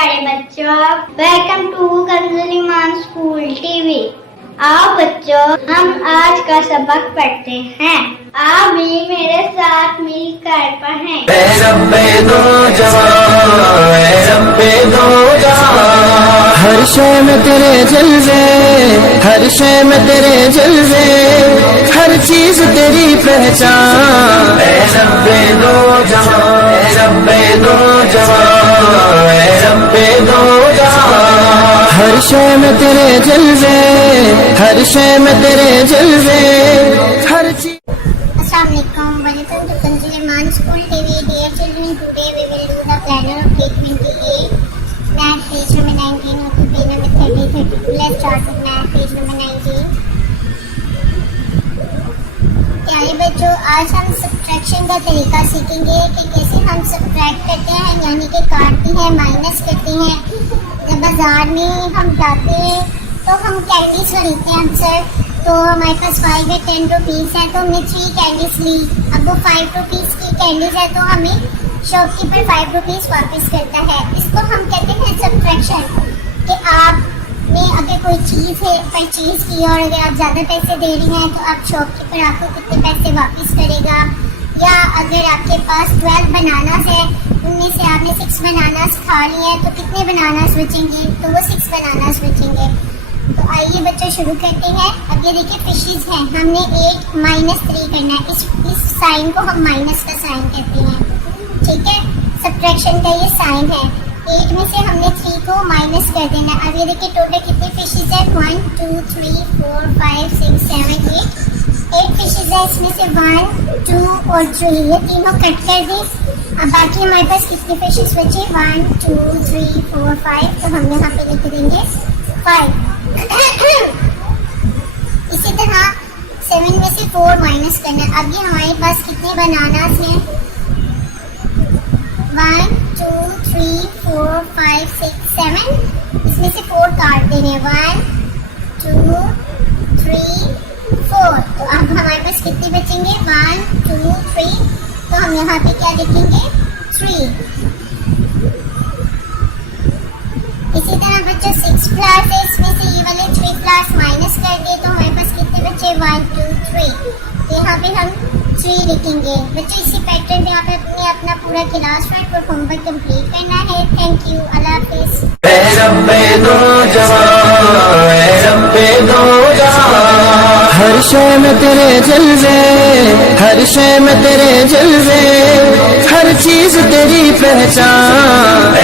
प्यारे बच्चों, welcome to Kanzul Iman school TV. आओ बच्चों, हम आज का सबक पढ़ते हैं। आप भी मेरे साथ मिलकर पढ़ें। हर शय में तेरे जलवे, हर शय में तेरे जलवे, हर चीज तेरी पहचान। हर शय में तेरे जलवे, हर शय में तेरे जलवे, हर चीज। Assalamualaikum, welcome to Kanzul Iman School TV. Dear children, today we will do the planner of day 28. Math page number 19 of the page number 30. Let's start with math page number 19. प्यारे बच्चों, आज हम सब्ट्रैक्शन का तरीका सीखेंगे कि कैसे हम सब्ट्रैक्ट करते हैं, यानी कि काटते हैं, माइनस करते हैं। जब बाजार में हम जाते हैं तो हम कैंडीज खरीदते हैं अक्सर, तो हमारे पास 5 या 10 रुपीज़ है, तो हमने 3 कैंडीज ली। अब वो 5 रुपीज़ की कैंडीज है तो हमें शॉपकीपर 5 रुपीज़ वापस करता है। इसको हम कहते हैं सब्ट्रैक्शन। कि आपने अगर कोई चीज़ है परचेज की और अगर आप ज़्यादा पैसे दे रही हैं तो आप शॉपकीपर आपको कितने पैसे वापस करेगा। या अगर आपके पास 12 बनानास है, उनमें से आपने 6 बनानास खा लिए हैं, तो कितने बनानास बचेंगे? तो वो 6 बनानास बचेंगे। तो आइए बच्चों शुरू करते हैं। अब ये देखिए फिशेज हैं, हमने 8 - 3 करना है। इस साइन को हम माइनस का साइन कहते हैं, ठीक है। सब्ट्रैक्शन का ये साइन है। 8 में से हमने 3 को माइनस कर देना है। अब ये देखिए टोटल कितनी फिशेज है? 1 2 3 4 5 6 7 8 फिशेज है। इसमें से 1 2 और 3 ये तीनों कट कर दें। अब बाकी हमारे पास कितनी फिशेज बची? 1 2 3 4 5, तो हम यहाँ पे लिख देंगे 5। इसी तरह 7 में से 4 माइनस करना। अब ये हमारे पास कितने बनानास हैं? 1 2 3 4 5 6 7। इसमें से 4 काट देंगे। 1 2 3 4। तो अब हमारे पास कितने बचेंगे? 1 2 3। तो हम यहाँ पे क्या लिखेंगे? 3। इसी तरह बच्चों 6 फ्लावर्स है, इसमें से ये वाले 3 फ्लावर्स माइनस कर दिए तो हमारे पास कितने बचे? 1 2 3। यहाँ पे हम 3 लिखेंगे। बच्चों इसी पैटर्न पे आप अपना पूरा क्लास वर्क और होमवर्क कंप्लीट करना है। थैंक यू, अल्लाह हाफिज। हर शय में तेरे जलवे, हर शय में तेरे जलवे, हर चीज तेरी पहचान।